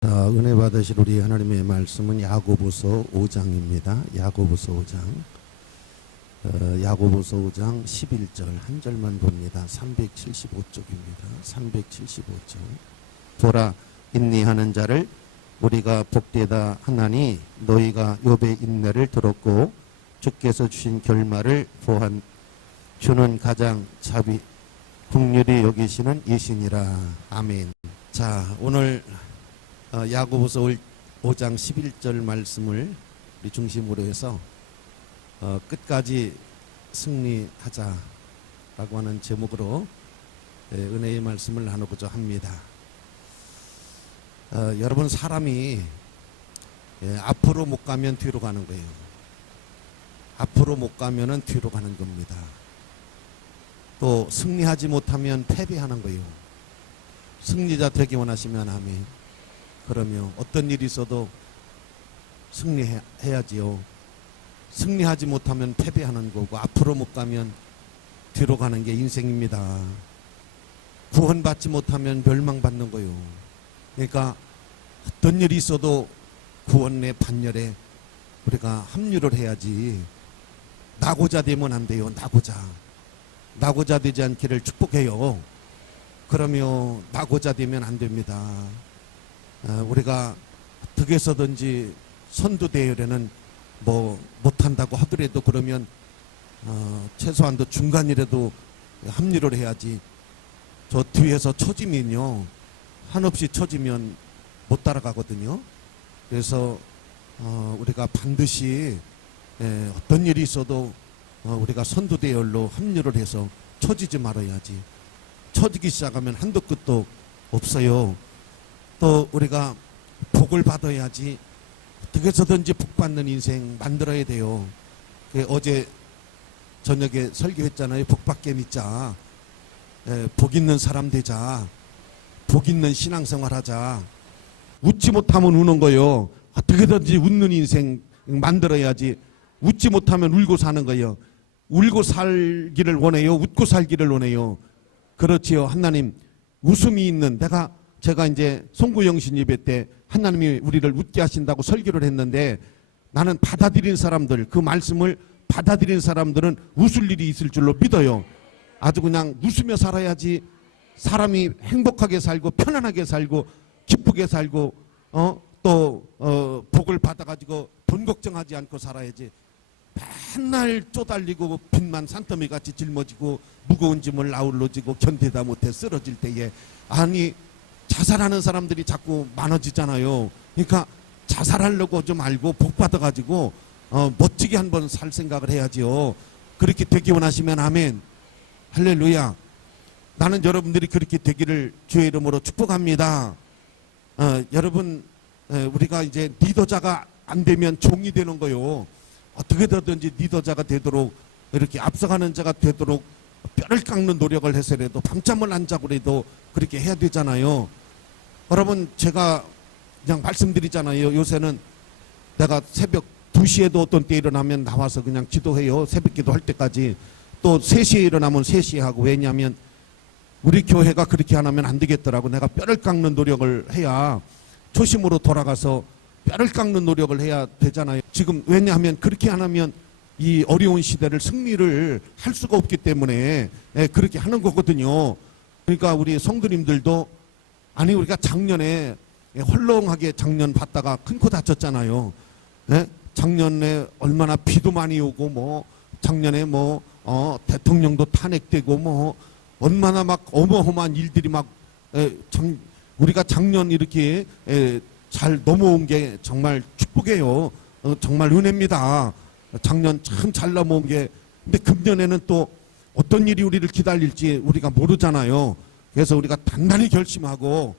자, 은혜 받으실 우리 하나님의 말씀은 야고보서 5장입니다. 야고보서 5장. 야고보서 5장 11절 한 절만 봅니다. 375쪽입니다. 375쪽. 보라, 인내하는 자를 우리가 복되다 하나니 너희가 욥의 인내를 들었고 주께서 주신 결말을 보한 주는 가장 자비 긍휼히 여기시는 이시니라. 아멘. 자, 오늘 야고보서 5장 11절 말씀을 우리 중심으로 해서 끝까지 승리하자라고 하는 제목으로 은혜의 말씀을 나누고자 합니다. 여러분, 사람이 앞으로 못 가면 뒤로 가는 거예요. 앞으로 못 가면은 뒤로 가는 겁니다. 또 승리하지 못하면 패배하는 거예요. 승리자 되기 원하시면 아멘. 그러면 어떤 일이 있어도 승리해야지요. 승리하지 못하면 패배하는 거고 앞으로 못 가면 뒤로 가는 게 인생입니다. 구원받지 못하면 멸망받는 거요. 그러니까 어떤 일이 있어도 구원의 반열에 우리가 합류를 해야지. 나고자 되면 안 돼요. 나고자 되지 않기를 축복해요. 그러면 나고자 되면 안 됩니다. 우리가 어떻게 해서든지 선두대열에는 뭐 못한다고 하더라도 그러면 최소한도 중간이라도 합류를 해야지. 저 뒤에서 처지면요, 한없이 처지면 못 따라가거든요. 그래서 우리가 반드시 어떤 일이 있어도 우리가 선두대열로 합류를 해서 처지지 말아야지. 처지기 시작하면 한도 끝도 없어요. 또 우리가 복을 받아야지. 어떻게 해서든지 복 받는 인생 만들어야 돼요. 어제 저녁에 설교했잖아요. 복 받게 믿자. 복 있는 사람 되자. 복 있는 신앙생활 하자. 웃지 못하면 우는 거요. 어떻게든지 웃는 인생 만들어야지. 웃지 못하면 울고 사는 거예요. 울고 살기를 원해요? 웃고 살기를 원해요? 그렇지요. 하나님, 웃음이 있는, 제가 이제 송구영신 예배 때 하나님이 우리를 웃게 하신다고 설교를 했는데, 나는 받아들인 사람들, 그 말씀을 받아들인 사람들은 웃을 일이 있을 줄로 믿어요. 아주 그냥 웃으며 살아야지. 사람이 행복하게 살고 편안하게 살고 기쁘게 살고 복을 받아가지고 돈 걱정하지 않고 살아야지. 맨날 쪼달리고 빚만 산더미같이 짊어지고 무거운 짐을 아울러 지고 견디다 못해 쓰러질 때에, 아니 자살하는 사람들이 자꾸 많아지잖아요. 그러니까 자살하려고 좀 알고 복 받아가지고 멋지게 한번 살 생각을 해야지요. 그렇게 되기 원하시면 아멘. 할렐루야. 나는 여러분들이 그렇게 되기를 주의 이름으로 축복합니다. 여러분, 우리가 이제 리더자가 안 되면 종이 되는 거요. 어떻게든지 리더자가 되도록, 이렇게 앞서가는 자가 되도록 뼈를 깎는 노력을 해서라도, 밤잠을 안 자고라도 그렇게 해야 되잖아요. 여러분, 제가 그냥 말씀드리잖아요. 요새는 내가 새벽 2시에도 어떤 때 일어나면 나와서 그냥 기도해요. 새벽 기도할 때까지. 또 3시에 일어나면 3시에 하고. 왜냐하면 우리 교회가 그렇게 안 하면 안 되겠더라고. 내가 뼈를 깎는 노력을 해야, 초심으로 돌아가서 뼈를 깎는 노력을 해야 되잖아요. 지금 왜냐하면 그렇게 안 하면 이 어려운 시대를 승리를 할 수가 없기 때문에 그렇게 하는 거거든요. 그러니까 우리 성도님들도, 아니 우리가 작년에 헐렁하게 작년 봤다가 큰 코 다쳤잖아요. 작년에 얼마나 비도 많이 오고 작년에 대통령도 탄핵되고 얼마나 막 어마어마한 일들이 우리가 작년 이렇게 잘 넘어온 게 정말 축복이에요. 정말 은혜입니다. 작년 참 잘 넘어온 게. 근데 금년에는 또 어떤 일이 우리를 기다릴지 우리가 모르잖아요. 그래서 우리가 단단히 결심하고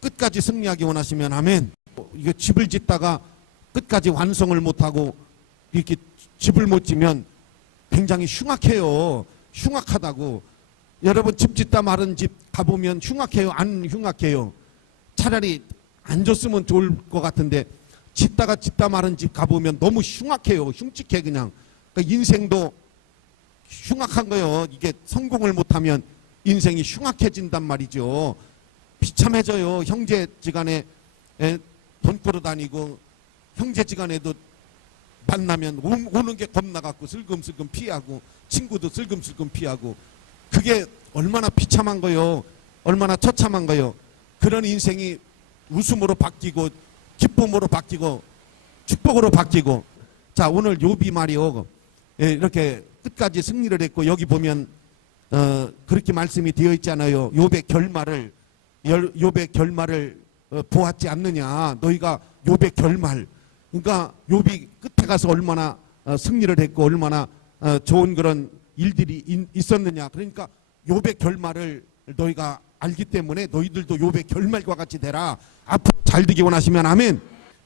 끝까지 승리하기 원하시면 아멘. 이게 집을 짓다가 끝까지 완성을 못하고 이렇게 집을 못 지면 굉장히 흉악해요. 흉악하다고. 여러분, 집 짓다 마른 집 가보면 흉악해요? 안 흉악해요? 차라리 안 줬으면 좋을 것 같은데, 짓다 마른 집 가보면 너무 흉악해요. 흉측해 그냥. 그러니까 인생도 흉악한 거예요. 이게 성공을 못하면 인생이 흉악해진단 말이죠. 비참해져요. 형제지간에 돈 끌어 다니고 형제지간에도 만나면 오는 게 겁나갖고 슬금슬금 피하고 친구도 슬금슬금 피하고 그게 얼마나 비참한 거요. 얼마나 처참한 거요. 그런 인생이 웃음으로 바뀌고 기쁨으로 바뀌고 축복으로 바뀌고. 자, 오늘 욥이 말이요. 이렇게 끝까지 승리를 했고 여기 보면 그렇게 말씀이 되어 있잖아요. 욥의 결말을 보았지 않느냐. 너희가 욥의 결말. 그러니까 욥이 끝에 가서 얼마나 승리를 했고 얼마나 좋은 그런 일들이 있었느냐. 그러니까 욥의 결말을 너희가 알기 때문에 너희들도 욥의 결말과 같이 되라. 앞으로 잘 되기 원하시면 아멘.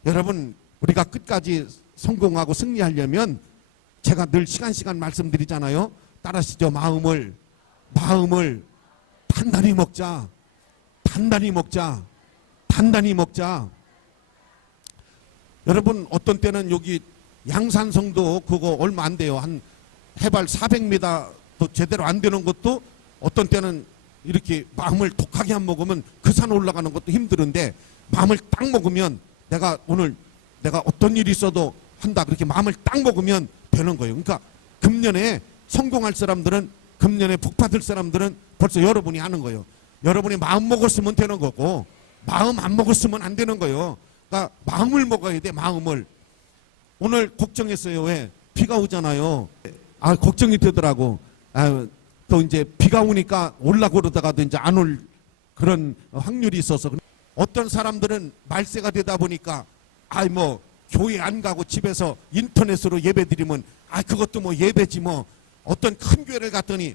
여러분, 우리가 끝까지 성공하고 승리하려면 제가 늘 시간 말씀드리잖아요. 따라하시죠. 마음을 단단히 먹자. 여러분, 어떤 때는 여기 양산성도 그거 얼마 안 돼요. 한 해발 400m도 제대로 안 되는 것도 어떤 때는 이렇게 마음을 독하게 안 먹으면 그 산 올라가는 것도 힘들은데 마음을 딱 먹으면 내가 어떤 일이 있어도 한다. 그렇게 마음을 딱 먹으면 되는 거예요. 그러니까 금년에 성공할 사람들은, 금년에 복 받을 사람들은 벌써 여러분이 하는 거예요. 여러분이 마음 먹었으면 되는 거고 마음 안 먹었으면 안 되는 거예요. 그러니까 마음을 먹어야 돼. 마음을. 오늘 걱정했어요. 왜? 비가 오잖아요. 걱정이 되더라고. 또 이제 비가 오니까 올라고 그러다가도 이제 안 올 그런 확률이 있어서 어떤 사람들은 말세가 되다 보니까 뭐 교회 안 가고 집에서 인터넷으로 예배 드리면 그것도 뭐 예배지 뭐. 어떤 큰 교회를 갔더니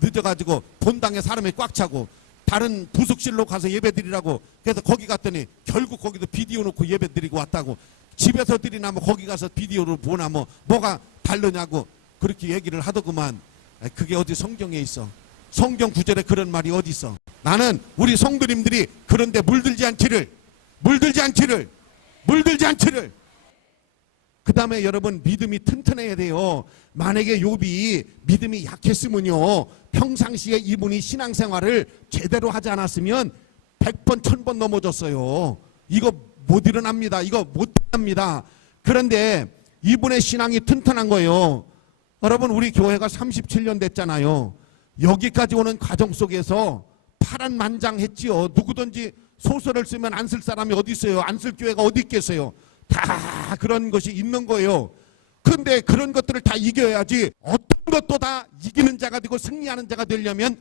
늦어가지고 본당에 사람이 꽉 차고 다른 부속실로 가서 예배 드리라고 그래서 거기 갔더니 결국 거기도 비디오 놓고 예배 드리고 왔다고. 집에서 드리나 뭐 거기 가서 비디오를 보나 뭐가 다르냐고 그렇게 얘기를 하더구만. 그게 어디 성경에 있어? 성경 구절에 그런 말이 어디 있어? 나는 우리 성도님들이 그런데 물들지 않기를. 그 다음에 여러분, 믿음이 튼튼해야 돼요. 만약에 욥이 믿음이 약했으면요, 평상시에 이분이 신앙생활을 제대로 하지 않았으면 100번 1000번 넘어졌어요. 이거 못 일어납니다. 이거 못 합니다. 그런데 이분의 신앙이 튼튼한 거예요. 여러분, 우리 교회가 37년 됐잖아요. 여기까지 오는 과정 속에서 파란만장했지요. 누구든지 소설을 쓰면 안 쓸 사람이 어디 있어요? 안 쓸 교회가 어디 있겠어요? 다 그런 것이 있는 거예요. 그런데 그런 것들을 다 이겨야지. 어떤 것도 다 이기는 자가 되고 승리하는 자가 되려면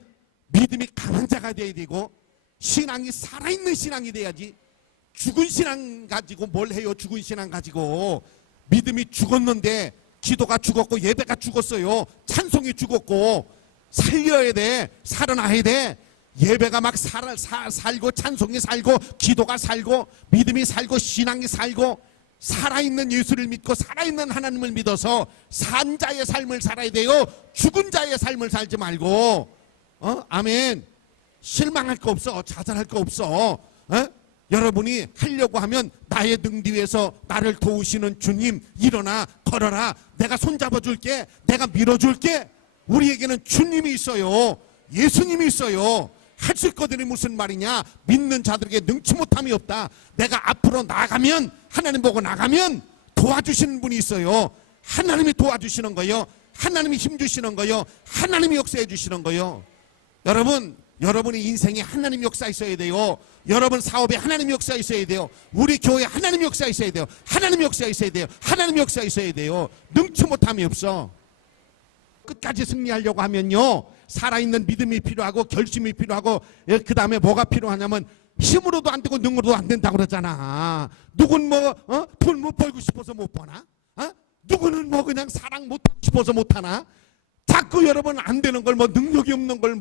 믿음이 강한 자가 돼야 되고 신앙이 살아있는 신앙이 돼야지. 죽은 신앙 가지고 뭘 해요? 죽은 신앙 가지고. 믿음이 죽었는데 기도가 죽었고 예배가 죽었어요. 찬송이 죽었고 살려야 돼. 살아나야 돼. 예배가 막 살고 찬송이 살고 기도가 살고 믿음이 살고 신앙이 살고 살아있는 예수를 믿고 살아있는 하나님을 믿어서 산 자의 삶을 살아야 돼요. 죽은 자의 삶을 살지 말고. 아멘. 실망할 거 없어. 좌절할 거 없어. 여러분이 하려고 하면 나의 등 뒤에서 나를 도우시는 주님, 일어나 걸어라. 내가 손잡아 줄게. 내가 밀어줄게. 우리에게는 주님이 있어요. 예수님이 있어요. 할 수 있거든요. 무슨 말이냐? 믿는 자들에게 능치 못함이 없다. 내가 앞으로 나가면, 하나님 보고 나가면 도와주시는 분이 있어요. 하나님이 도와주시는 거예요. 하나님이 힘주시는 거예요. 하나님이 역사해 주시는 거예요. 여러분의 인생에 하나님 역사 있어야 돼요. 여러분 사업에 하나님 역사 있어야 돼요. 우리 교회에 하나님 역사 있어야 돼요. 하나님 역사 있어야 돼요. 하나님 역사 있어야 돼요. 능치 못함이 없어. 끝까지 승리하려고 하면요, 살아있는 믿음이 필요하고 결심이 필요하고, 그 다음에 뭐가 필요하냐면 힘으로도 안 되고 능으로도 안 된다고 그러잖아. 누군 돈 못 벌고 싶어서 못 버나? 누구는 그냥 사랑 못 하고 싶어서 못 하나? 자꾸 여러분 안 되는 걸 능력이 없는 걸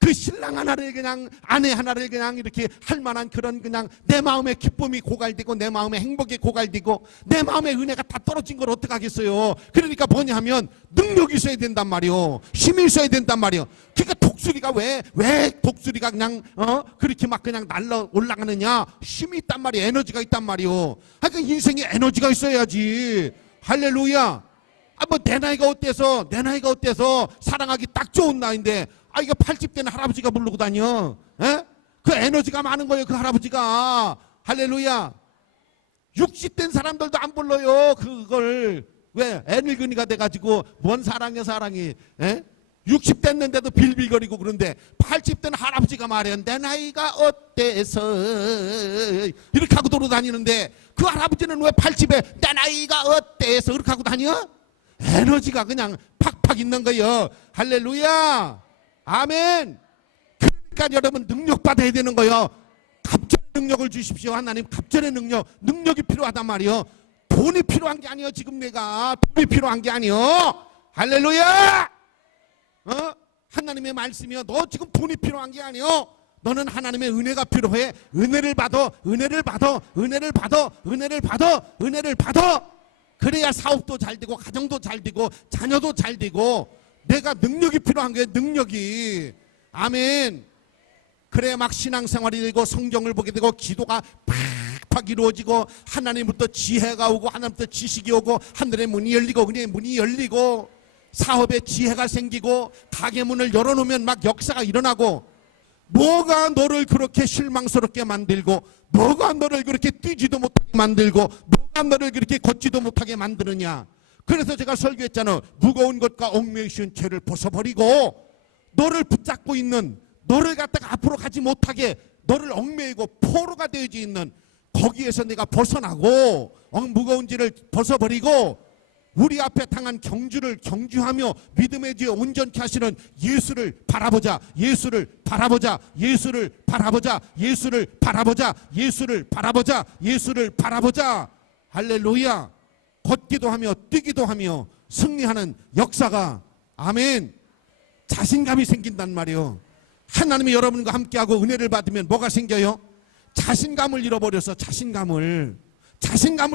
그 신랑 하나를 그냥 아내 하나를 그냥 이렇게 할 만한 그런 그냥 내 마음의 기쁨이 고갈되고 내 마음의 행복이 고갈되고 내 마음의 은혜가 다 떨어진 걸 어떡하겠어요. 그러니까 뭐냐 하면 능력이 있어야 된단 말이요. 힘이 있어야 된단 말이요. 그러니까 독수리가 왜 독수리가 그냥 그렇게 막 그냥 날라 올라가느냐? 힘이 있단 말이에요. 에너지가 있단 말이요. 그러니까 인생에 에너지가 있어야지. 할렐루야. 내 나이가 어때서 사랑하기 딱 좋은 나이인데 이거 80대는 할아버지가 부르고 다녀. 그 에너지가 많은 거예요. 그 할아버지가. 할렐루야. 60된 사람들도 안 불러요. 그걸. 왜? 애 늙은이가 돼가지고 뭔 사랑이야 사랑이. 에? 60 됐는데도 빌빌거리고 그런데 80 된 할아버지가 말해요. 내 나이가 어때서 이렇게 하고 돌아다니는데 그 할아버지는 왜 80에 내 나이가 어때서 이렇게 하고 다녀? 에너지가 그냥 팍팍 있는 거예요. 할렐루야. 아멘. 그러니까 여러분 능력 받아야 되는 거예요. 갑절의 능력을 주십시오. 하나님 갑절의 능력이 필요하단 말이요. 돈이 필요한 게 아니요. 지금 내가 돈이 필요한 게 아니요. 할렐루야. 하나님의 말씀이요. 너 지금 돈이 필요한 게 아니요. 너는 하나님의 은혜가 필요해. 은혜를 받아. 은혜를 받아. 은혜를 받아. 은혜를 받아. 은혜를 받아. 그래야 사업도 잘 되고 가정도 잘 되고 자녀도 잘 되고 내가 능력이 필요한 거예요. 능력이. 아멘. 그래야 막 신앙생활이 되고 성경을 보게 되고 기도가 팍팍 이루어지고 하나님부터 지혜가 오고 하나님부터 지식이 오고 하늘의 문이 열리고 은혜의 문이 열리고 사업에 지혜가 생기고 가게 문을 열어놓으면 막 역사가 일어나고 뭐가 너를 그렇게 실망스럽게 만들고 뭐가 너를 그렇게 뛰지도 못하게 만들고 뭐가 너를 그렇게 걷지도 못하게 만드느냐. 그래서 제가 설교했잖아요. 무거운 것과 얽매이 쉬운 죄를 벗어버리고 너를 붙잡고 있는 너를 갖다가 앞으로 가지 못하게 너를 얽매이고 포로가 되어져 있는 거기에서 내가 벗어나고 무거운 죄를 벗어버리고 우리 앞에 당한 경주를 경주하며 믿음의 지에 온전케 하시는 예수를 바라보자. 예수를 바라보자. 예수를 바라보자. 예수를 바라보자. 예수를 바라보자. 예수를 바라보자. 할렐루야. 걷기도 하며 뛰기도 하며 승리하는 역사가 아멘. 자신감이 생긴단 말이에요. 하나님이 여러분과 함께하고 은혜를 받으면 뭐가 생겨요? 자신감을 잃어버려서 자신감을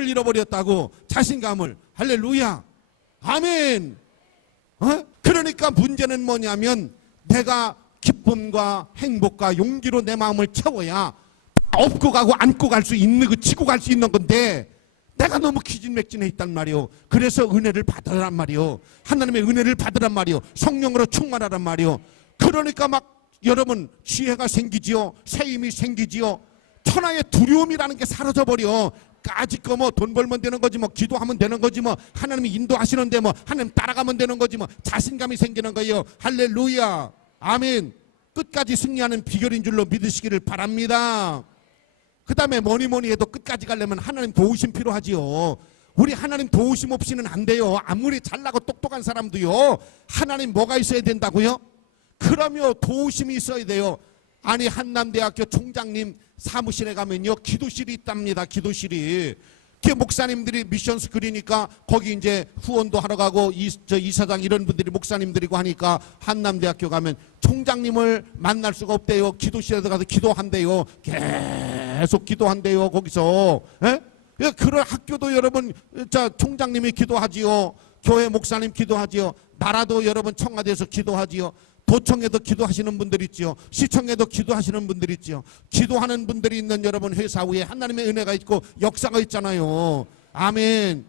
잃어버렸다고. 자신감을. 할렐루야. 아멘. 그러니까 문제는 뭐냐면 내가 기쁨과 행복과 용기로 내 마음을 채워야 업고 가고 안고 갈 수 있는 거 지고 갈 수 있는 건데 내가 너무 기진맥진해 있단 말이요. 그래서 은혜를 받으란 말이요. 하나님의 은혜를 받으란 말이요. 성령으로 충만하란 말이요. 그러니까 막 여러분 지혜가 생기지요. 새 힘이 생기지요. 천하의 두려움이라는 게 사라져버려. 아직 뭐 돈 벌면 되는 거지 뭐 기도하면 되는 거지 뭐 하나님이 인도하시는데 뭐 하나님 따라가면 되는 거지 뭐 자신감이 생기는 거예요. 할렐루야. 아멘. 끝까지 승리하는 비결인 줄로 믿으시기를 바랍니다. 그 다음에 뭐니 해도 끝까지 가려면 하나님 도우심 필요하지요. 우리 하나님 도우심 없이는 안 돼요. 아무리 잘나고 똑똑한 사람도요. 하나님 뭐가 있어야 된다고요? 그러면 도우심이 있어야 돼요. 아니 한남대학교 총장님 사무실에 가면요 기도실이 있답니다. 기도실이. 그 목사님들이 미션 스쿨이니까 거기 이제 후원도 하러 가고 이사장 이런 분들이 목사님들이고 하니까 한남대학교 가면 총장님을 만날 수가 없대요. 기도실에 가서 기도한대요. 계속 기도한대요. 거기서. 에? 그런 학교도 여러분 총장님이 기도하지요. 교회 목사님 기도하지요. 나라도 여러분 청와대에서 기도하지요. 도청에도 기도하시는 분들 있죠. 시청에도 기도하시는 분들 있죠. 기도하는 분들이 있는 여러분 회사 위에 하나님의 은혜가 있고 역사가 있잖아요. 아멘.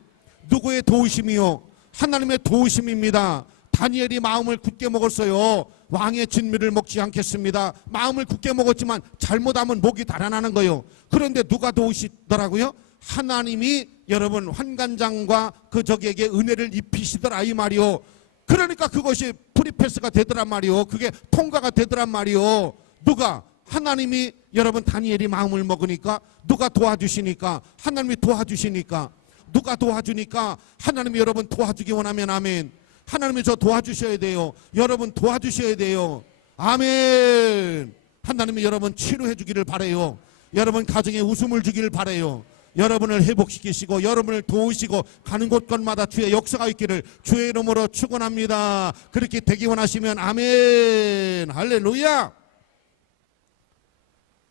누구의 도우심이요? 하나님의 도우심입니다. 다니엘이 마음을 굳게 먹었어요. 왕의 진미를 먹지 않겠습니다. 마음을 굳게 먹었지만 잘못하면 목이 달아나는 거예요. 그런데 누가 도우시더라고요? 하나님이 여러분 환관장과 그 적에게 은혜를 입히시더라 이 말이요. 그러니까 그것이 프리패스가 되더란 말이요. 그게 통과가 되더란 말이요. 누가? 하나님이 여러분 다니엘이 마음을 먹으니까 누가 도와주시니까 하나님이 도와주시니까 누가 도와주니까 하나님이 여러분 도와주기 원하면 아멘. 하나님이 저 도와주셔야 돼요. 여러분 도와주셔야 돼요. 아멘. 하나님이 여러분 치료해 주기를 바라요. 여러분 가정에 웃음을 주기를 바라요. 여러분을 회복시키시고 여러분을 도우시고 가는 곳곳마다 주의 역사가 있기를 주의 이름으로 축원합니다. 그렇게 되기 원하시면 아멘. 할렐루야.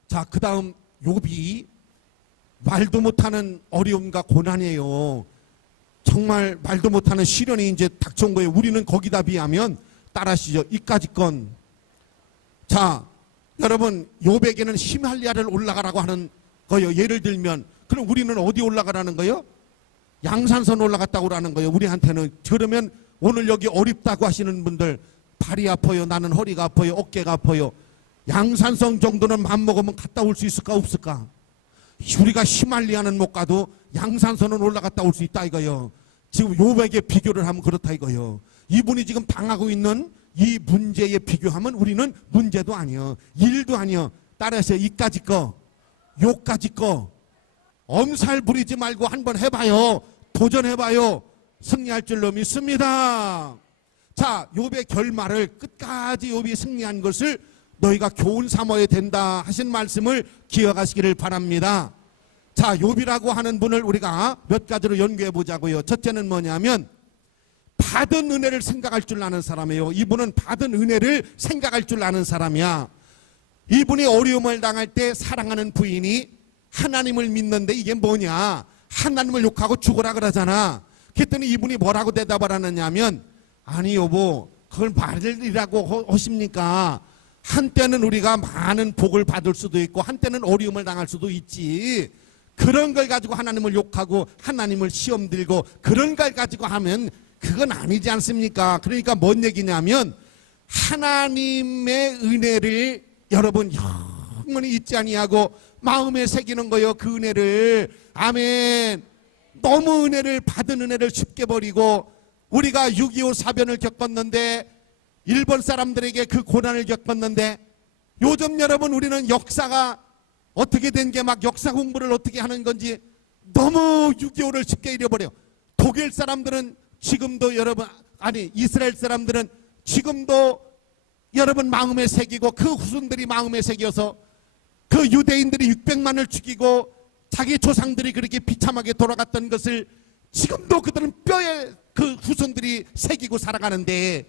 자, 그 다음 욥이 말도 못하는 어려움과 고난이에요. 정말 말도 못하는 시련이 이제 닥쳐온 거예요. 우리는 거기다 비하면 따라하시죠. 이까지 건. 자, 여러분 욥에게는 히말리아를 올라가라고 하는 거예요. 예를 들면 그럼 우리는 어디 올라가라는 거예요? 양산선 올라갔다고 하는 거예요. 우리한테는. 그러면 오늘 여기 어렵다고 하시는 분들 발이 아파요. 나는 허리가 아파요. 어깨가 아파요. 양산성 정도는 맘 먹으면 갔다 올 수 있을까 없을까? 우리가 히말리아는 못 가도 양산선은 올라갔다 올 수 있다 이거요. 지금 요백에 비교를 하면 그렇다 이거요. 이분이 지금 당하고 있는 이 문제에 비교하면 우리는 문제도 아니요, 일도 아니요. 따라서 이까지 거, 요까지 거 엄살 부리지 말고 한번 해봐요. 도전해봐요. 승리할 줄로 믿습니다. 자, 욥의 결말을 끝까지 욥이 승리한 것을 너희가 교훈 삼아야 된다 하신 말씀을 기억하시기를 바랍니다. 자, 욥이라고 하는 분을 우리가 몇 가지로 연구해 보자고요. 첫째는 뭐냐면 받은 은혜를 생각할 줄 아는 사람이에요. 이분은 받은 은혜를 생각할 줄 아는 사람이야. 이분이 어려움을 당할 때 사랑하는 부인이 하나님을 믿는데 이게 뭐냐, 하나님을 욕하고 죽으라 그러잖아. 그랬더니 이분이 뭐라고 대답을 하느냐면, 아니 여보, 그걸 말이라고 하십니까? 한때는 우리가 많은 복을 받을 수도 있고 한때는 어려움을 당할 수도 있지, 그런 걸 가지고 하나님을 욕하고 하나님을 시험 들고 그런 걸 가지고 하면 그건 아니지 않습니까? 그러니까 뭔 얘기냐면 하나님의 은혜를 여러분 영원히 잊지 아니하고 마음에 새기는 거요, 그 은혜를. 아멘. 너무 은혜를 받은 은혜를 쉽게 버리고, 우리가 6.25 사변을 겪었는데 일본 사람들에게 그 고난을 겪었는데, 요즘 여러분 우리는 역사가 어떻게 된 게 막 역사 공부를 어떻게 하는 건지 너무 6.25를 쉽게 잃어버려. 독일 사람들은 지금도 여러분, 아니 이스라엘 사람들은 지금도 여러분 마음에 새기고, 그 후손들이 마음에 새겨서 그 유대인들이 600만을 죽이고 자기 조상들이 그렇게 비참하게 돌아갔던 것을 지금도 그들은 뼈에 그 후손들이 새기고 살아가는데,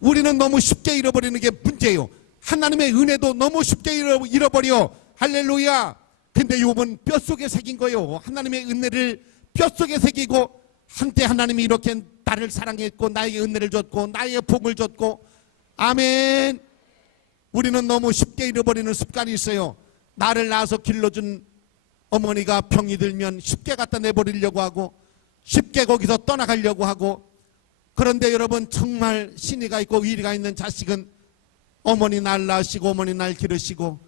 우리는 너무 쉽게 잃어버리는 게 문제예요. 하나님의 은혜도 너무 쉽게 잃어버려. 할렐루야. 근데 욥은 뼛속에 새긴 거예요. 하나님의 은혜를 뼛속에 새기고, 한때 하나님이 이렇게 나를 사랑했고 나에게 은혜를 줬고 나의 복을 줬고, 아멘. 우리는 너무 쉽게 잃어버리는 습관이 있어요. 나를 낳아서 길러준 어머니가 병이 들면 쉽게 갖다 내버리려고 하고 쉽게 거기서 떠나가려고 하고, 그런데 여러분 정말 신의가 있고 의리가 있는 자식은 어머니 날 낳으시고 어머니 날 기르시고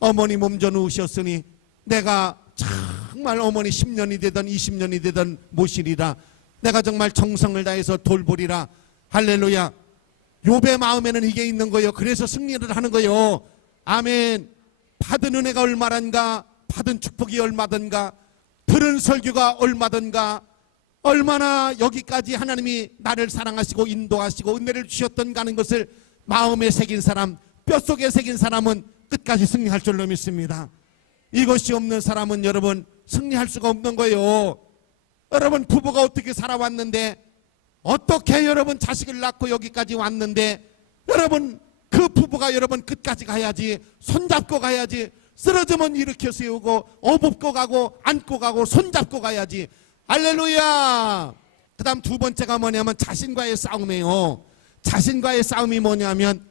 어머니 몸져 누우셨으니 내가 정말 어머니 10년이 되든 20년이 되든 모시리라, 내가 정말 정성을 다해서 돌보리라. 할렐루야. 욥의 마음에는 이게 있는 거예요. 그래서 승리를 하는 거예요. 아멘. 받은 은혜가 얼마란가, 받은 축복이 얼마든가, 들은 설교가 얼마든가, 얼마나 여기까지 하나님이 나를 사랑하시고 인도하시고 은혜를 주셨던가 하는 것을 마음에 새긴 사람, 뼛속에 새긴 사람은 끝까지 승리할 줄로 믿습니다. 이것이 없는 사람은 여러분 승리할 수가 없는 거예요. 여러분 부부가 어떻게 살아왔는데, 어떻게 여러분 자식을 낳고 여기까지 왔는데, 여러분 그 부부가 여러분 끝까지 가야지, 손잡고 가야지. 쓰러지면 일으켜 세우고 업고 가고 안고 가고 손잡고 가야지. 할렐루야. 그 다음 두 번째가 뭐냐면 자신과의 싸움이에요. 자신과의 싸움이 뭐냐면,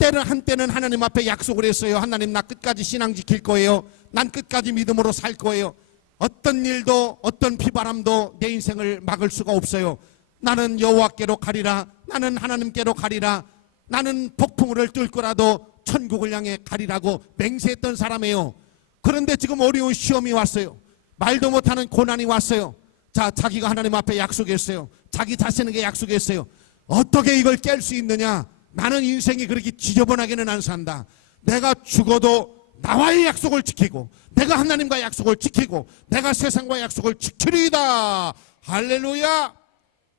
한때는 하나님 앞에 약속을 했어요. 하나님 나 끝까지 신앙 지킬 거예요. 난 끝까지 믿음으로 살 거예요. 어떤 일도 어떤 비바람도 내 인생을 막을 수가 없어요. 나는 여호와께로 가리라. 나는 하나님께로 가리라. 나는 폭풍우를 뚫고라도 천국을 향해 가리라고 맹세했던 사람이에요. 그런데 지금 어려운 시험이 왔어요. 말도 못하는 고난이 왔어요. 자, 자기가 하나님 앞에 약속했어요. 자기 자신에게 약속했어요. 어떻게 이걸 깰 수 있느냐? 나는 인생이 그렇게 지저분하게는 안 산다. 내가 죽어도 나와의 약속을 지키고, 내가 하나님과의 약속을 지키고, 내가 세상과의 약속을 지키리이다. 할렐루야.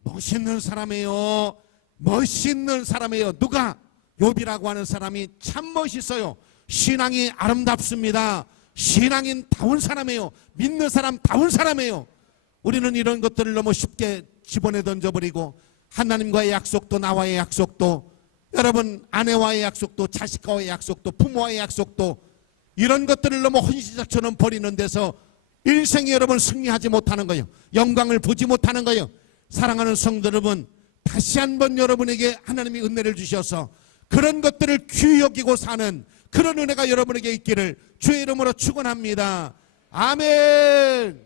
멋있는 사람이에요. 멋있는 사람이에요. 누가? 욥이라고 하는 사람이 참 멋있어요. 신앙이 아름답습니다. 신앙인 다운 사람이에요. 믿는 사람 다운 사람이에요. 우리는 이런 것들을 너무 쉽게 집어내 던져버리고, 하나님과의 약속도 나와의 약속도, 여러분 아내와의 약속도 자식과의 약속도 부모와의 약속도, 이런 것들을 너무 헌시작처럼 버리는 데서 인생이 여러분 승리하지 못하는 거예요. 영광을 보지 못하는 거예요. 사랑하는 성도 여러분, 다시 한번 여러분에게 하나님이 은혜를 주셔서 그런 것들을 귀히 여기고 사는 그런 은혜가 여러분에게 있기를 주의 이름으로 축원합니다. 아멘.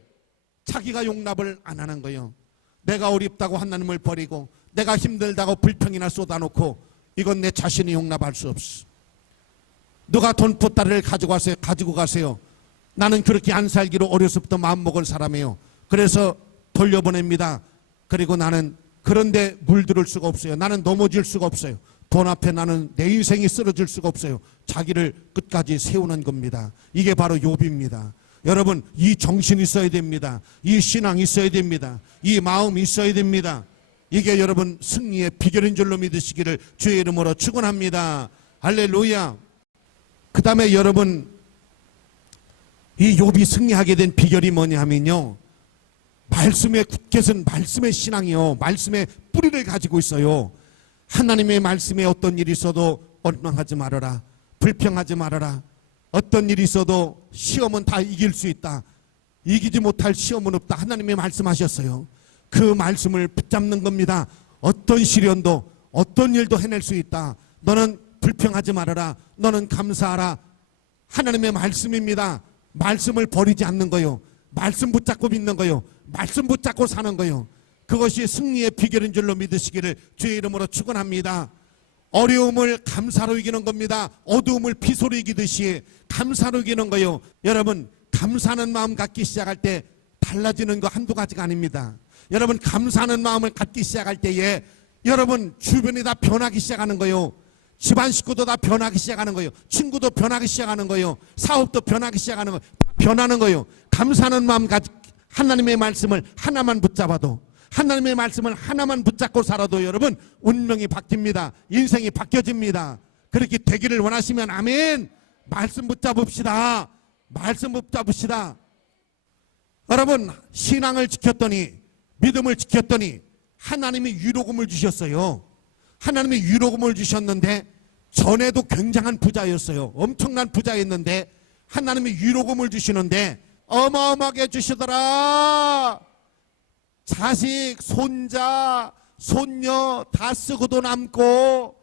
자기가 용납을 안 하는 거예요. 내가 어렵다고 하나님을 버리고, 내가 힘들다고 불평이나 쏟아놓고, 이건 내 자신이 용납할 수 없어. 누가 돈 보따리를 가지고 가세요. 나는 그렇게 안 살기로 어려서부터 마음먹을 사람이에요. 그래서 돌려보냅니다. 그리고 나는 그런데 물들을 수가 없어요. 나는 넘어질 수가 없어요. 돈 앞에 나는 내 인생이 쓰러질 수가 없어요. 자기를 끝까지 세우는 겁니다. 이게 바로 욥입니다. 여러분, 이 정신이 있어야 됩니다. 이 신앙이 있어야 됩니다. 이 마음이 있어야 됩니다. 이게 여러분 승리의 비결인 줄로 믿으시기를 주의 이름으로 축원합니다. 할렐루야. 그 다음에 여러분, 이 욥이 승리하게 된 비결이 뭐냐 하면요, 말씀에 굳게 선 말씀의 신앙이요, 말씀의 뿌리를 가지고 있어요. 하나님의 말씀에 어떤 일이 있어도 원망하지 말아라, 불평하지 말아라. 어떤 일이 있어도 시험은 다 이길 수 있다. 이기지 못할 시험은 없다. 하나님이 말씀하셨어요. 그 말씀을 붙잡는 겁니다. 어떤 시련도 어떤 일도 해낼 수 있다. 너는 불평하지 말아라. 너는 감사하라. 하나님의 말씀입니다. 말씀을 버리지 않는 거요. 말씀 붙잡고 믿는 거요. 말씀 붙잡고 사는 거요. 그것이 승리의 비결인 줄로 믿으시기를 주의 이름으로 축원합니다. 어려움을 감사로 이기는 겁니다. 어두움을 비소로 이기듯이 감사로 이기는 거요. 여러분, 감사하는 마음 갖기 시작할 때 달라지는 거 한두 가지가 아닙니다. 여러분, 감사하는 마음을 갖기 시작할 때에 여러분 주변이 다 변하기 시작하는 거요. 집안 식구도 다 변하기 시작하는 거예요. 친구도 변하기 시작하는 거예요. 사업도 변하기 시작하는 거예요. 변하는 거예요. 감사하는 마음 가지고 하나님의 말씀을 하나만 붙잡아도, 하나님의 말씀을 하나만 붙잡고 살아도 여러분 운명이 바뀝니다. 인생이 바뀌어집니다. 그렇게 되기를 원하시면 아멘. 말씀 붙잡읍시다. 말씀 붙잡읍시다. 여러분, 신앙을 지켰더니, 믿음을 지켰더니 하나님이 위로금을 주셨어요. 하나님이 위로금을 주셨는데, 전에도 굉장한 부자였어요. 엄청난 부자였는데 하나님이 위로금을 주시는데 어마어마하게 주시더라. 자식, 손자, 손녀 다 쓰고도 남고,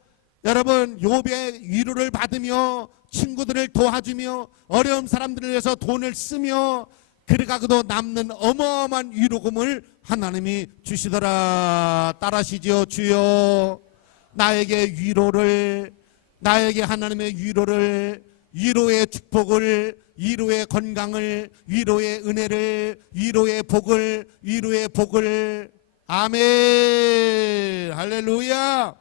여러분 욥의 위로를 받으며 친구들을 도와주며 어려운 사람들을 위해서 돈을 쓰며 그래가도 남는 어마어마한 위로금을 하나님이 주시더라. 따라하시죠. 주여, 나에게 위로를, 나에게 하나님의 위로를, 위로의 축복을, 위로의 건강을, 위로의 은혜를, 위로의 복을, 위로의 복을. 아멘. 할렐루야.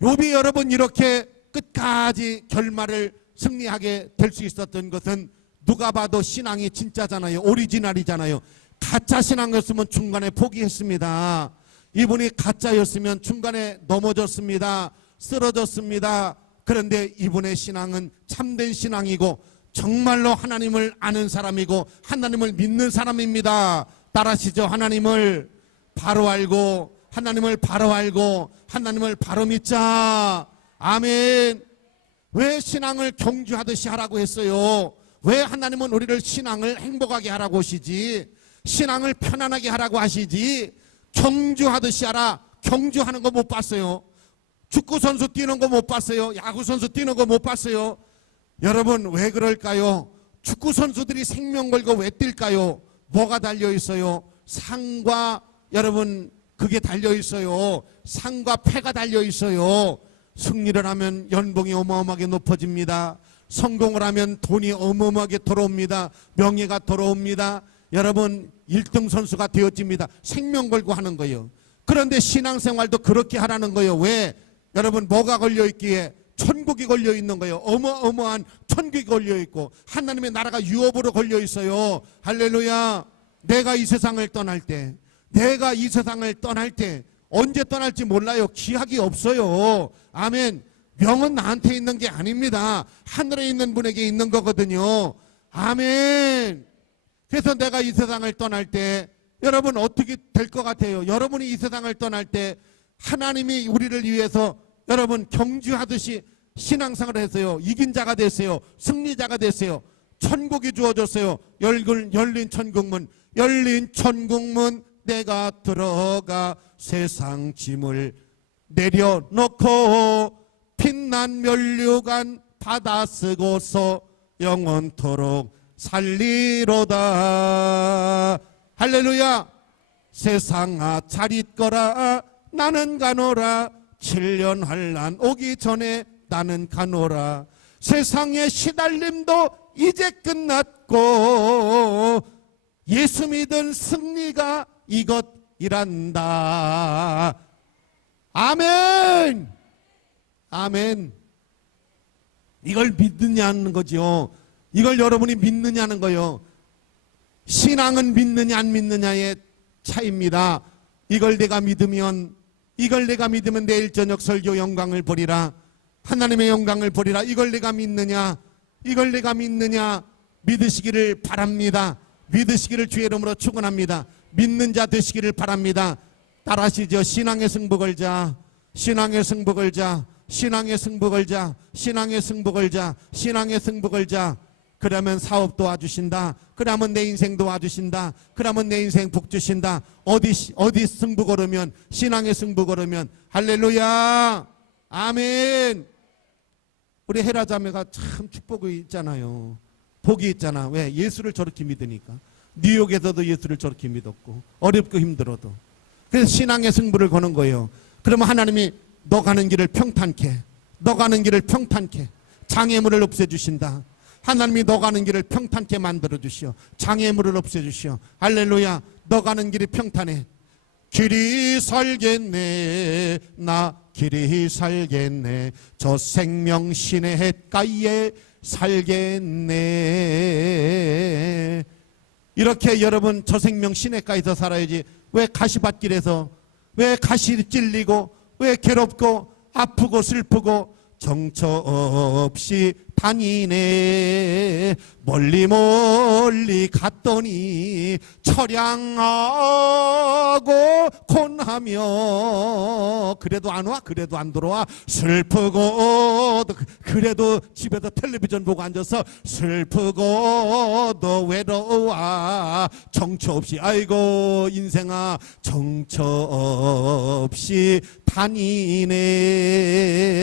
욥이 여러분 이렇게 끝까지 결말을 승리하게 될 수 있었던 것은 누가 봐도 신앙이 진짜잖아요. 오리지널이잖아요. 가짜 신앙이었으면 중간에 포기했습니다. 이분이 가짜였으면 중간에 넘어졌습니다. 쓰러졌습니다. 그런데 이분의 신앙은 참된 신앙이고 정말로 하나님을 아는 사람이고 하나님을 믿는 사람입니다. 따라하시죠. 하나님을 바로 알고, 하나님을 바로 알고, 하나님을 바로 믿자. 아멘. 왜 신앙을 경주하듯이 하라고 했어요? 왜 하나님은 우리를 신앙을 행복하게 하라고 하시지? 신앙을 편안하게 하라고 하시지? 경주하듯이 하라. 경주하는 거 못 봤어요? 축구선수 뛰는 거 못 봤어요? 야구선수 뛰는 거 못 봤어요? 여러분 왜 그럴까요? 축구선수들이 생명 걸고 왜 뛸까요? 뭐가 달려있어요? 상과, 여러분 그게 달려있어요. 상과 패가 달려있어요. 승리를 하면 연봉이 어마어마하게 높아집니다. 성공을 하면 돈이 어마어마하게 들어옵니다. 명예가 들어옵니다. 여러분 1등 선수가 되어집니다. 생명 걸고 하는 거예요. 그런데 신앙생활도 그렇게 하라는 거예요. 왜? 여러분 뭐가 걸려있기에? 천국이 걸려있는 거예요. 어마어마한 천국이 걸려있고 하나님의 나라가 유업으로 걸려있어요. 할렐루야. 내가 이 세상을 떠날 때, 내가 이 세상을 떠날 때 언제 떠날지 몰라요. 기약이 없어요. 아멘. 명은 나한테 있는 게 아닙니다. 하늘에 있는 분에게 있는 거거든요. 아멘. 그래서 내가 이 세상을 떠날 때 여러분 어떻게 될 것 같아요? 여러분이 이 세상을 떠날 때 하나님이 우리를 위해서 여러분 경주하듯이 신앙생활을 했어요. 이긴 자가 됐어요. 승리자가 됐어요. 천국이 주어졌어요. 열린 천국문, 열린 천국문 내가 들어가 세상 짐을 내려놓고 빛난 면류관 받아 쓰고서 영원토록 살리로다. 할렐루야. 세상아 잘 있거라 나는 가노라 7년 환난 오기 전에 나는 가노라. 세상의 시달림도 이제 끝났고 예수 믿은 승리가 이것이란다. 아멘. 아멘. 이걸 믿느냐는 거죠. 이걸 여러분이 믿느냐는 거요. 신앙은 믿느냐 안 믿느냐의 차이입니다. 이걸 내가 믿으면 내일 저녁 설교 영광을 보리라. 하나님의 영광을 보리라. 이걸 내가 믿느냐 믿으시기를 바랍니다. 믿으시기를 주의 이름으로 축원합니다. 믿는 자 되시기를 바랍니다. 따라하시죠. 신앙의 승부 걸자. 신앙의 승부 걸자. 신앙의 승부 걸자. 신앙의 승부 걸자. 신앙의 승부 걸자. 그러면 사업 도와주신다. 그러면 내 인생 도와주신다. 그러면 내 인생 복 주신다. 어디 승부 걸으면, 신앙의 승부 걸으면. 할렐루야. 아멘. 우리 헤라 자매가 참 축복이 있잖아요. 복이 있잖아. 왜? 예수를 저렇게 믿으니까. 뉴욕에서도 예수를 저렇게 믿었고 어렵고 힘들어도. 그래서 신앙의 승부를 거는 거예요. 그러면 하나님이 너 가는 길을 평탄케, 너 가는 길을 평탄케, 장애물을 없애주신다. 하나님이 너 가는 길을 평탄케 만들어주시오. 장애물을 없애주시오. 할렐루야. 너 가는 길이 평탄해. 길이 살겠네. 나 길이 살겠네. 저 생명신의 햇가에 살겠네. 이렇게 여러분 저 생명 시냇가에서 살아야지. 왜 가시밭길에서, 왜 가시 찔리고, 왜 괴롭고 아프고 슬프고 정처 없이 다니네. 멀리 멀리 갔더니 처량하고 곤하며 그래도 안 와, 그래도 안 들어와. 슬프고 그래도 집에서 텔레비전 보고 앉아서 슬프고도 외로워. 정처 없이, 아이고 인생아 정처 없이 다니네.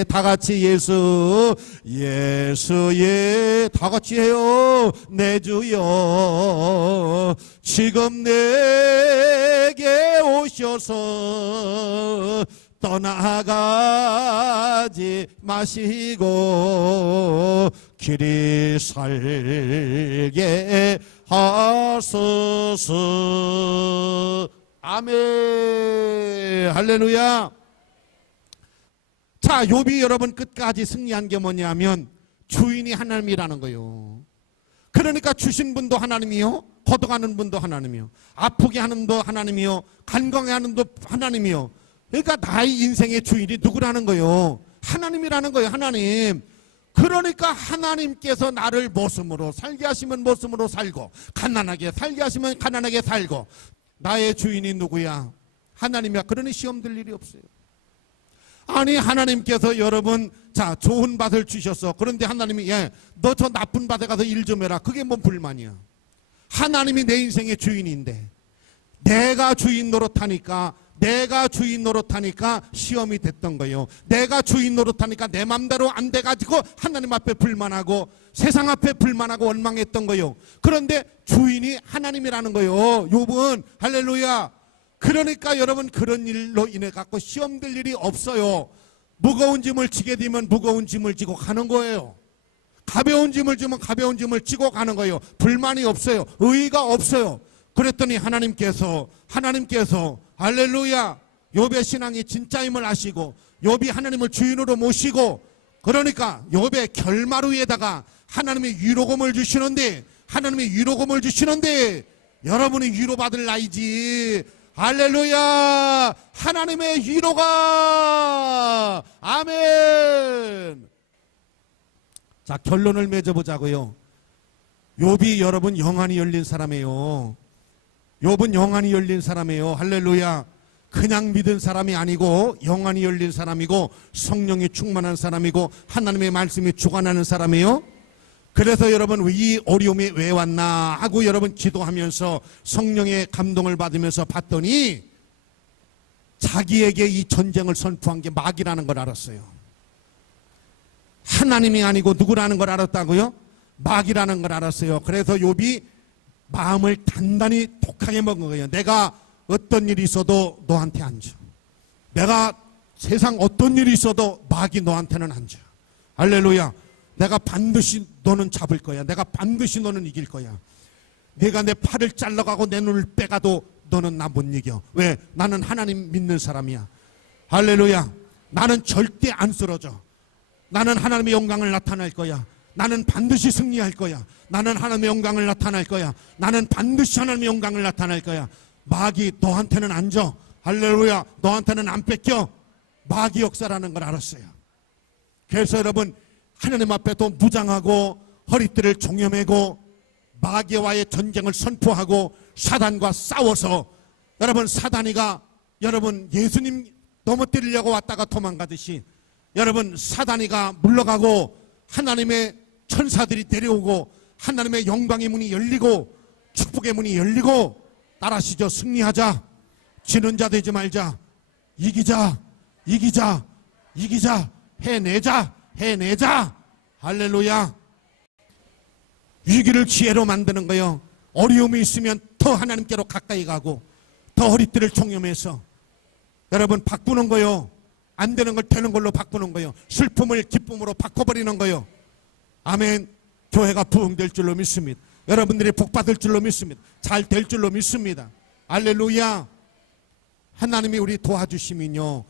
다 같이 예수 예수의 다 같이 해요. 내 주여 지금 내게 오셔서 떠나가지 마시고 길이 살게 하소서. 아멘. 할렐루야. 자, 욥이 여러분 끝까지 승리한 게 뭐냐면 주인이 하나님이라는 거예요. 그러니까 주신 분도 하나님이요, 거둬가는 분도 하나님이요, 아프게 하는 분도 하나님이요, 건강해 하는 분도 하나님이요. 그러니까 나의 인생의 주인이 누구라는 거예요? 하나님이라는 거예요. 하나님. 그러니까 하나님께서 나를 모습으로 살게 하시면 모습으로 살고, 가난하게 살게 하시면 가난하게 살고. 나의 주인이 누구야? 하나님이야. 그러니 시험 들 일이 없어요. 아니 하나님께서 여러분 자 좋은 밭을 주셨어. 그런데 하나님이 너 저 나쁜 밭에 가서 일 좀 해라. 그게 뭔 불만이야. 하나님이 내 인생의 주인인데 내가 주인 노릇하니까 시험이 됐던 거예요. 내가 주인 노릇하니까 내 맘대로 안 돼가지고 하나님 앞에 불만하고 세상 앞에 불만하고 원망했던 거예요. 그런데 주인이 하나님이라는 거예요. 욥은. 할렐루야. 그러니까 여러분 그런 일로 인해 갖고 시험 될 일이 없어요. 무거운 짐을 지게 되면 무거운 짐을 지고 가는 거예요. 가벼운 짐을 지면 가벼운 짐을 지고 가는 거예요. 불만이 없어요. 의의가 없어요. 그랬더니 하나님께서 할렐루야, 욥의 신앙이 진짜임을 아시고 욥이 하나님을 주인으로 모시고, 그러니까 욥의 결말 위에다가 하나님의 위로금을 주시는데 여러분이 위로받을 나이지. 할렐루야. 하나님의 위로가. 아멘. 자, 결론을 맺어보자고요. 욥이 여러분 영안이 열린 사람이에요. 욥은 영안이 열린 사람이에요. 할렐루야. 그냥 믿은 사람이 아니고 영안이 열린 사람이고 성령이 충만한 사람이고 하나님의 말씀이 주관하는 사람이에요. 그래서 여러분 이 어려움이 왜 왔나 하고 여러분 기도하면서 성령의 감동을 받으면서 봤더니 자기에게 이 전쟁을 선포한 게 마귀라는 걸 알았어요. 하나님이 아니고 누구라는 걸 알았다고요? 마귀라는 걸 알았어요. 그래서 욥이 마음을 단단히 독하게 먹은 거예요. 내가 어떤 일이 있어도 너한테 안 줘. 내가 세상 어떤 일이 있어도 마귀 너한테는 안 줘. 할렐루야. 내가 반드시 너는 잡을 거야. 내가 반드시 너는 이길 거야. 내가 내 팔을 잘라가고 내 눈을 빼가도 너는 나 못 이겨. 왜? 나는 하나님 믿는 사람이야. 할렐루야. 나는 절대 안 쓰러져. 나는 하나님의 영광을 나타낼 거야. 나는 반드시 승리할 거야. 나는 하나님의 영광을 나타낼 거야. 나는 반드시 하나님의 영광을 나타낼 거야. 마귀 너한테는 안 줘. 할렐루야. 너한테는 안 뺏겨. 마귀 역사라는 걸 알았어요. 그래서 여러분 하나님 앞에 또 무장하고 허리띠를 종여매고 마귀와의 전쟁을 선포하고 사단과 싸워서 여러분 사단이가 여러분 예수님 넘어뜨리려고 왔다가 도망가듯이 여러분 사단이가 물러가고 하나님의 천사들이 내려오고 하나님의 영광의 문이 열리고 축복의 문이 열리고 따라하시죠. 승리하자. 지는 자 되지 말자. 이기자. 이기자. 이기자. 해내자. 해내자. 할렐루야. 위기를 기회로 만드는 거요. 어려움이 있으면 더 하나님께로 가까이 가고 더 허리띠를 총념해서 여러분 바꾸는 거요. 안 되는 걸 되는 걸로 바꾸는 거요. 슬픔을 기쁨으로 바꿔버리는 거요. 아멘. 교회가 부흥될 줄로 믿습니다. 여러분들이 복받을 줄로 믿습니다. 잘 될 줄로 믿습니다. 할렐루야. 하나님이 우리 도와주시면요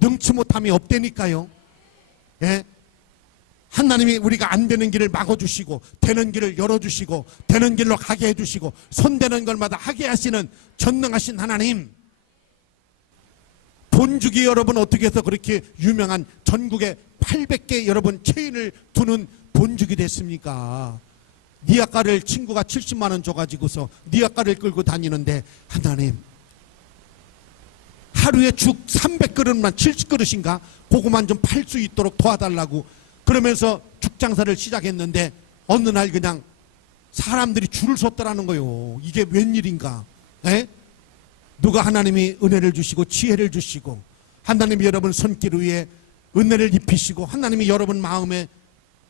능치 못함이 없다니까요. 예? 하나님이 우리가 안 되는 길을 막아주시고 되는 길을 열어주시고 되는 길로 가게 해주시고 손대는 것마다 하게 하시는 전능하신 하나님. 본죽이 여러분 어떻게 해서 그렇게 유명한 전국에 800개 여러분 체인을 두는 본죽이 됐습니까? 니아가를 친구가 70만 원 줘가지고서 니아가를 끌고 다니는데 하나님 하루에 죽 300그릇만 70그릇인가 그거만 좀 팔 수 있도록 도와달라고 그러면서 죽장사를 시작했는데 어느 날 그냥 사람들이 줄을 섰더라는 거예요. 이게 웬일인가? 에? 누가 하나님이 은혜를 주시고 지혜를 주시고 하나님이 여러분 손길 위에 은혜를 입히시고 하나님이 여러분 마음에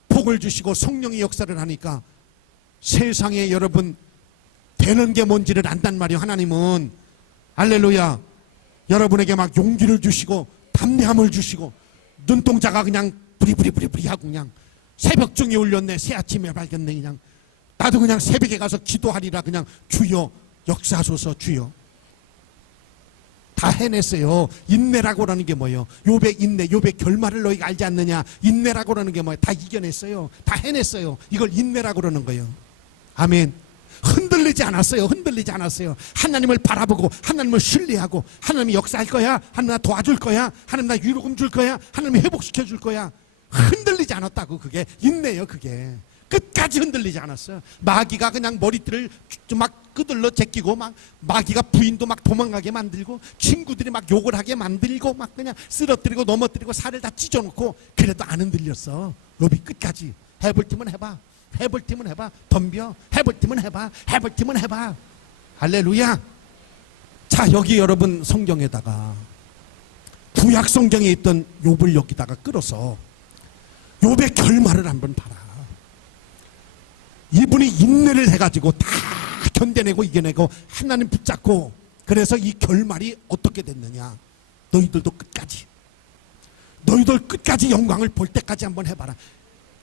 복을 주시고 성령의 역사를 하니까 세상에 여러분 되는 게 뭔지를 안단 말이에요. 하나님은 할렐루야. 여러분에게 막 용기를 주시고 담대함을 주시고 눈동자가 그냥 부리부리 하고 그냥 새벽중에 울렸네 새아침에 밝았네 그냥 나도 그냥 새벽에 가서 기도하리라 그냥 주여 역사하소서 주여. 다 해냈어요. 인내라고 하는 게 뭐예요? 욥의 인내, 욥의 결말을 너희가 알지 않느냐? 인내라고 하는 게 뭐예요? 다 이겨냈어요. 다 해냈어요. 이걸 인내라고 그러는 거예요. 아멘. 흔들리지 않았어요. 흔들리지 않았어요. 하나님을 바라보고 하나님을 신뢰하고 하나님이 역사할 거야. 하나님 나 도와줄 거야. 하나님 나 위로금 줄 거야. 하나님이 회복시켜 줄 거야. 흔들리지 않았다고. 그게 인내요. 그게 끝까지 흔들리지 않았어요. 마귀가 그냥 머리띠를 막 끄들러 제끼고 막 마귀가 부인도 막 도망가게 만들고 친구들이 막 욕을 하게 만들고 막 그냥 쓰러뜨리고 넘어뜨리고 살을 다 찢어놓고 그래도 안 흔들렸어. 욥이 끝까지 해볼 팀은 해봐. 해볼 팀은 해봐. 덤벼. 해볼 팀은 해봐. 해볼 팀은 해봐. 할렐루야. 자 여기 여러분 성경에다가 구약 성경에 있던 욥을 여기다가 끌어서 욥의 결말을 한번 봐라. 이분이 인내를 해가지고 다 견뎌내고 이겨내고 하나님 붙잡고 그래서 이 결말이 어떻게 됐느냐. 너희들도 끝까지 너희들 끝까지 영광을 볼 때까지 한번 해봐라.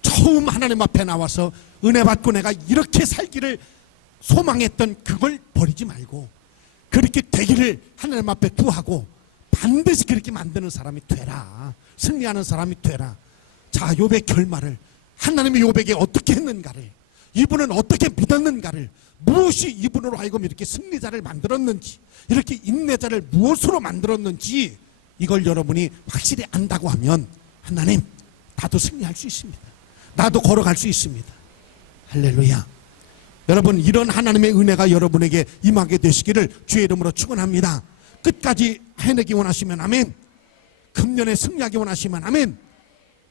처음 하나님 앞에 나와서 은혜 받고 내가 이렇게 살기를 소망했던 그걸 버리지 말고 그렇게 되기를 하나님 앞에 구하고 반드시 그렇게 만드는 사람이 되라. 승리하는 사람이 되라. 자 욥의 결말을 하나님이 욥에게 어떻게 했는가를 이분은 어떻게 믿었는가를 무엇이 이분으로 하여금 이렇게 승리자를 만들었는지 이렇게 인내자를 무엇으로 만들었는지 이걸 여러분이 확실히 안다고 하면 하나님 나도 승리할 수 있습니다. 나도 걸어갈 수 있습니다. 할렐루야. 여러분 이런 하나님의 은혜가 여러분에게 임하게 되시기를 주의 이름으로 축원합니다. 끝까지 해내기 원하시면 아멘. 금년에 승리하기 원하시면 아멘.